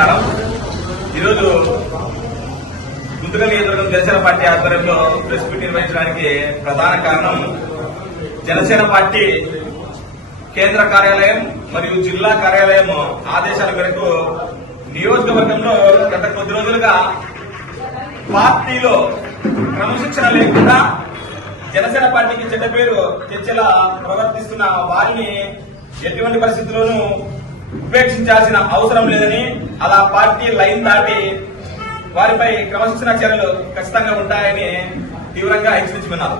నమస్కారం. ఈరోజు ముందుగా నియోజకవర్గం జనసేన పార్టీ ఆధ్వర్యంలో ప్రెస్ మీట్ నిర్వహించడానికి ప్రధాన కారణం జనసేన పార్టీ కేంద్ర కార్యాలయం మరియు జిల్లా కార్యాలయం ఆదేశాల మేరకు నియోజకవర్గంలో గత కొద్ది రోజులుగా పార్టీలో క్రమశిక్షణ లేకుండా జనసేన పార్టీకి చెడ్డ పేరు తెచ్చేలా ప్రవర్తిస్తున్న వారిని ఎటువంటి పరిస్థితుల్లోనూ ఉపేక్షించాల్సిన అవసరం లేదని అలా పార్టీ లైన్ దాటి వారిపై క్రమశిక్షణ చర్యలు ఖచ్చితంగా ఉంటాయని తీవ్రంగా హెచ్చరించుకున్నారు.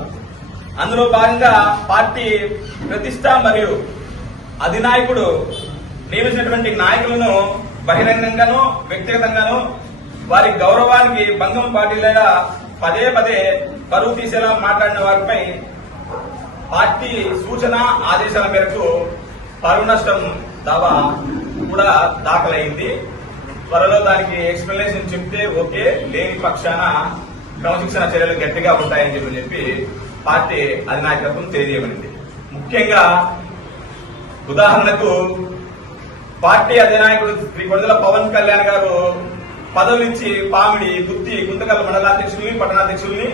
అందులో భాగంగా పార్టీ ప్రతిష్ట మరియు అధినాయకుడు నియమించినటువంటి నాయకులను బహిరంగంగాను వ్యక్తిగతంగాను వారి గౌరవానికి భంగం పార్టీలేలా పదే పదే బరువు తీసేలా మాట్లాడిన వారిపై పార్టీ సూచన ఆదేశాల మేరకు పరువు నష్టం దావా కూడా దాఖలైంది. త్వరలో దానికి ఎక్స్ప్లెనేషన్ చెప్తే ఓకే లేని పక్షాన క్రమశిక్షణ చర్యలు గట్టిగా ఉంటాయని చెప్పి చెప్పి పార్టీ అధినాయకత్వం తెలియజేయబడింది. ముఖ్యంగా ఉదాహరణకు పార్టీ అధినాయకుడు శ్రీ కొడుదల పవన్ కళ్యాణ్ గారు పదవులు ఇచ్చి పామిడి గుత్తి గుంతకల్ మండలాధ్యక్షుల్ని పట్టణాధ్యక్షుల్ని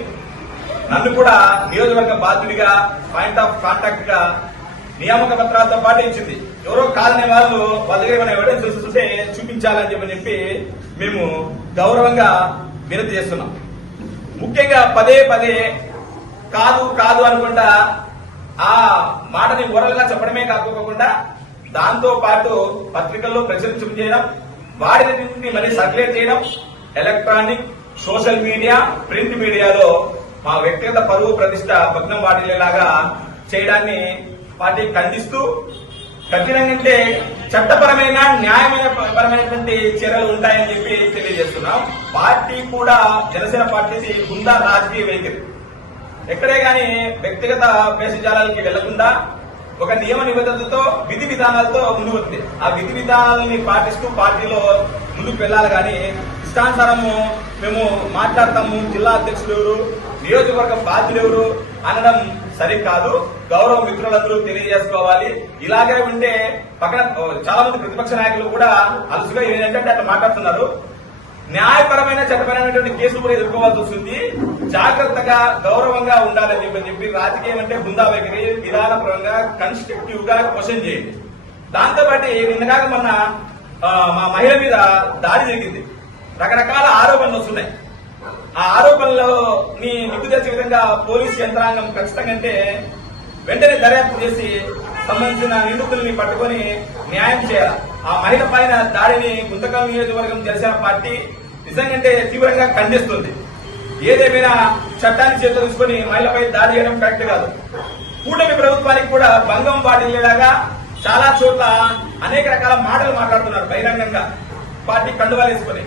నన్ను కూడా నియోజకవర్గ బాధ్యుడిగా పాయింట్ ఆఫ్ కాంటాక్ట్గా నియామక పత్రాలతో పాటు ఇచ్చింది. ఎవరో కాదనే వాళ్ళు వాళ్ళ దగ్గర ఏమైనా ఎవిడెన్స్ చూస్తుంటే చూపించాలని చెప్పని చెప్పి మేము గౌరవంగా వినతి చేస్తున్నాం. ముఖ్యంగా పదే పదే కాదు కాదు అనుకుంటా ఆ మాటని ఓరల్గా చెప్పడమే కాకోకుండా దాంతో పాటు పత్రికల్లో ప్రచురించడం చేయడం వాటిని మళ్ళీ సర్క్యులేట్ చేయడం ఎలక్ట్రానిక్ సోషల్ మీడియా ప్రింట్ మీడియాలో మా వ్యక్తిగత పరువు ప్రతిష్ట భగ్నం వాటిల్లేలాగా చేయడాన్ని పార్టీ ఖండిస్తూ కఠినంగా అంటే చట్టపరమైన న్యాయమైన పరమైనటువంటి చర్యలు ఉంటాయని చెప్పి తెలియజేస్తున్నాం. పార్టీ కూడా జనసేన పార్టీ గుండా రాజకీయ వైఖరి ఎక్కడే గాని వ్యక్తిగత వేషజాలాలకి వెళ్ళకుండా ఒక నియమ నిబంధనలతో విధి విధానాలతో ముందుకు వస్తుంది ఆ విధి విధానాలని పాటిస్తూ పార్టీలో ముందుకు వెళ్ళాలి కానీ ఇష్టానుసారము మేము మాట్లాడతాము. జిల్లా అధ్యక్షులు ఎవరు? నియోజకవర్గ బాధ్యులు ఎవరు? అనడం సరికాదు. గౌరవ మిత్రులందరూ తెలియజేసుకోవాలి. ఇలాగే ఉంటే పక్కన చాలా మంది ప్రతిపక్ష నాయకులు కూడా అలసుగా ఏంటంటే అట్లా మాట్లాడుతున్నారు. న్యాయపరమైన చట్టపరమైనటువంటి కేసులు కూడా ఎదుర్కోవాల్సి వస్తుంది. జాగ్రత్తగా గౌరవంగా ఉండాలని చెప్పి చెప్పి రాజకీయం అంటే బృందా వైఖరి విధానపరంగా కన్స్ట్రక్టివ్గా క్వశ్చన్ చేయండి. దాంతో పాటు నిన్నగాక మొన్న మా మహిళ మీద దాడి జరిగింది. రకరకాల ఆరోపణలు వస్తున్నాయి. ఆ ఆరోపణలో మీ నిగ్గు తెచ్చే విధంగా పోలీసు యంత్రాంగం ఖచ్చితంగా అంటే వెంటనే దర్యాప్తు చేసి సంబంధించిన నిందితుల్ని పట్టుకొని న్యాయం చేయాలి? ఆ మహిళ పైన దాడిని గుంతకం నియోజకవర్గం జనసేన పార్టీ నిజంగా తీవ్రంగా ఖండిస్తుంది. ఏదేమైనా చట్టాన్ని చేతులు తీసుకుని మహిళపై దాడి చేయడం కరెక్ట్ కాదు. కూటమి ప్రభుత్వానికి కూడా భంగం వాటిల్లేలాగా చాలా చోట్ల అనేక రకాల మాటలు మాట్లాడుతున్నారు బహిరంగంగా. పార్టీ కండువాలు వేసుకొని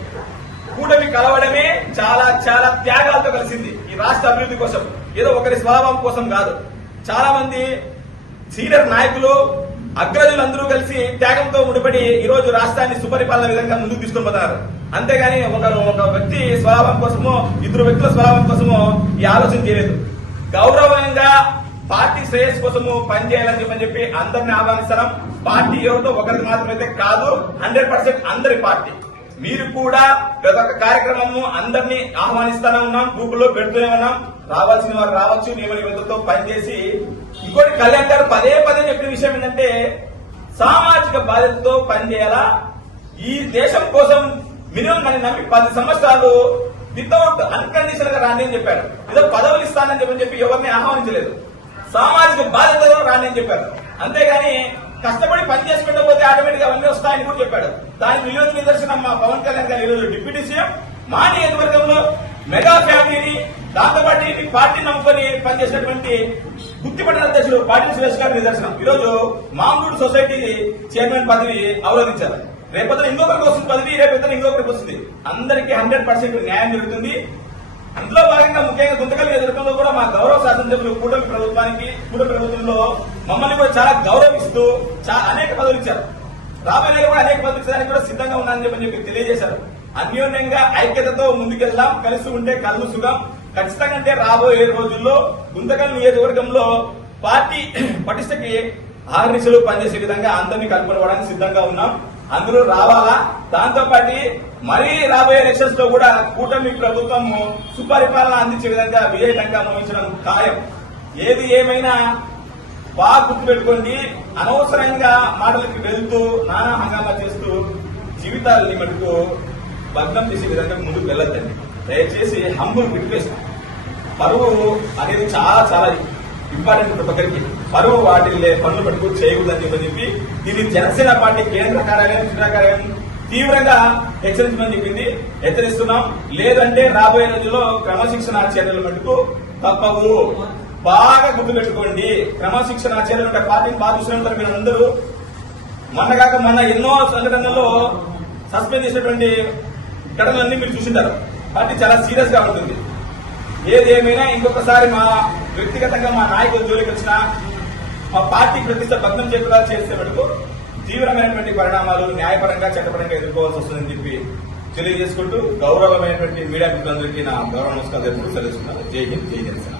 కూటమి కలవడమే చాలా చాలా త్యాగాలతో కలిసింది ఈ రాష్ట్ర అభివృద్ధి కోసం. ఏదో ఒకరి స్వభావం కోసం కాదు. చాలా మంది సీనియర్ నాయకులు అగ్రజులు అందరూ కలిసి త్యాగంతో ముడిపడి ఈ రోజు రాష్ట్రాన్ని సుపరిపాలన విధంగా ముందుకు తీసుకుని పోతున్నారు. అంతేగాని ఒక ఒక వ్యక్తి స్వభావం కోసమో ఇద్దరు వ్యక్తుల స్వభావం కోసమో ఈ ఆలోచన చేయలేదు. గౌరవంగా పార్టీ శ్రేయస్ కోసము పనిచేయాలని చెప్పని చెప్పి అందరిని ఆహ్వానిస్తాం పార్టీ ఎవరితో ఒకరికి మాత్రమైతే కాదు హండ్రెడ్ పర్సెంట్ అందరి పార్టీ. మీరు కూడా ప్రతి ఒక్క కార్యక్రమము అందరినీ ఆహ్వానిస్తూనే ఉన్నాం గ్రూప్లో పెడుతూనే ఉన్నాం. రావాల్సిన వారు రావచ్చు నియమ నిబంధనలతో పనిచేసి. ఇంకోటి కళ్యాణ్ గారు పదే పదే చెప్పిన విషయం ఏంటంటే సామాజిక బాధ్యతతో పనిచేయాలా? ఈ దేశం కోసం మినిమం నన్ను నమ్మి పది సంవత్సరాలు వితౌట్ అన్కండిషనల్గా రాని అని చెప్పారు. ఏదో పదవులు ఇస్తానని చెప్పని చెప్పి ఎవరిని ఆహ్వానించలేదు. సామాజిక బాధ్యతలో రాని అని చెప్పారు. అంతేగాని కష్టపడి పని చేసుకుంటూ పోతే ఆటోమేటిక్ అవన్నీ వస్తాయని కూడా చెప్పాడు. దానికి ఈరోజు నిదర్శనం మా పవన్ కళ్యాణ్ గారు ఈరోజు డిప్యూటీ సీఎం. మా నియోజకవర్గంలో మెగా ఫ్యామిలీని దాంతో పాటు పార్టీ నమ్ముకొని పనిచేసినటువంటి గుర్తిపట్టిన అధ్యక్షుడు పాటిల్ సురేష్ గారి నిదర్శనం. ఈ రోజు మామూలు సొసైటీ చైర్మన్ పదవి అవరోధించారు. రేపొద్దున ఇంకొకరికి వస్తుంది పదవి రేపొద్దున ఇంకొకరికి వస్తుంది. అందరికీ హండ్రెడ్ పర్సెంట్ న్యాయం జరుగుతుంది. అందులో భాగంగా ముఖ్యంగా గుంతకల్ ఎదుర్కొంలో కూడా మా గౌరవ శాసనసభ్యులు కూటమి ప్రభుత్వానికి కూటమి ప్రభుత్వంలో మమ్మల్ని కూడా చాలా గౌరవిస్తూ చాలా అనేక పదవులు ఇచ్చారు. రాబోయే కూడా అనేక పదవులు ఇచ్చడానికి కూడా సిద్ధంగా ఉన్నానని చెప్పని చెప్పి తెలియజేశారు. అన్యోన్యంగా ఐక్యతతో ముందుకెళ్దాం కలిసి ఉంటే కళ్ళు సుగం ఖచ్చితంగా అంటే రాబోయే రోజుల్లో గుంతకల్ నియోజకవర్గంలో పార్టీ పటిష్టకి ఆహర్నిశలు పనిచేసే విధంగా అందరినీ కలుపుకోవడానికి సిద్ధంగా ఉన్నాం. అందులో రావాలా? దాంతో పాటు మరీ రాబోయే ఎలక్షన్స్లో కూడా కూటమి ప్రభుత్వం సుపరిపాలన అందించే విధంగా విజయటంగా మోహించడం ఖాయం. ఏది ఏమైనా బాగా గుర్తుపెట్టుకోండి. అనవసరంగా మాటలకి వెళ్తూ నానా హంగామా చేస్తూ జీవితాలని మటుకు భగ్నం చేసే విధంగా ముందుకు వెళ్ళొద్దండి. దయచేసి హంబుల్ రిక్వెస్ట్ పరువు అనేది చాలా చాలా ఇంపార్టెంట్ ప్రతి ఒక్కరికి. పరువు వాటిల్లే పనులు పట్టుకు చేయకూడదని చెప్పి దీన్ని జనసేన పార్టీ కేంద్ర కార్యాలయం జిల్లా కార్యాలయం తీవ్రంగా హెచ్చరించమని చెప్పింది. హెచ్చరిస్తున్నాం. లేదంటే రాబోయే రోజుల్లో క్రమశిక్షణ చర్యలు మటుకు తప్పవు. బాగా గుర్తుపెట్టుకోండి క్రమశిక్షణ చర్యలు అంటే పార్టీని బాగా మీరు అందరూ మొన్న కాక మొన్న ఎన్నో సంఘటనల్లో సస్పెండ్ చేసినటువంటి ఘటనలన్నీ మీరు చూసింటారు. పార్టీ చాలా సీరియస్గా ఉంటుంది. ఏదేమైనా ఇంకొకసారి మా వ్యక్తిగతంగా మా నాయకుల జోలికి వచ్చినా మా పార్టీ ప్రతిష్ట భగ్నం చేయకుండా చేసే వరకు తీవ్రమైనటువంటి పరిణామాలు న్యాయపరంగా చట్టపరంగా ఎదుర్కోవాల్సి వస్తుందని చెప్పి తెలియజేసుకుంటూ గౌరవమైనటువంటి మీడియా మిత్రులందరికీ నా గౌరవ నమస్కారం తెలుసుకున్నాను జై హింద్ జై జనసేన.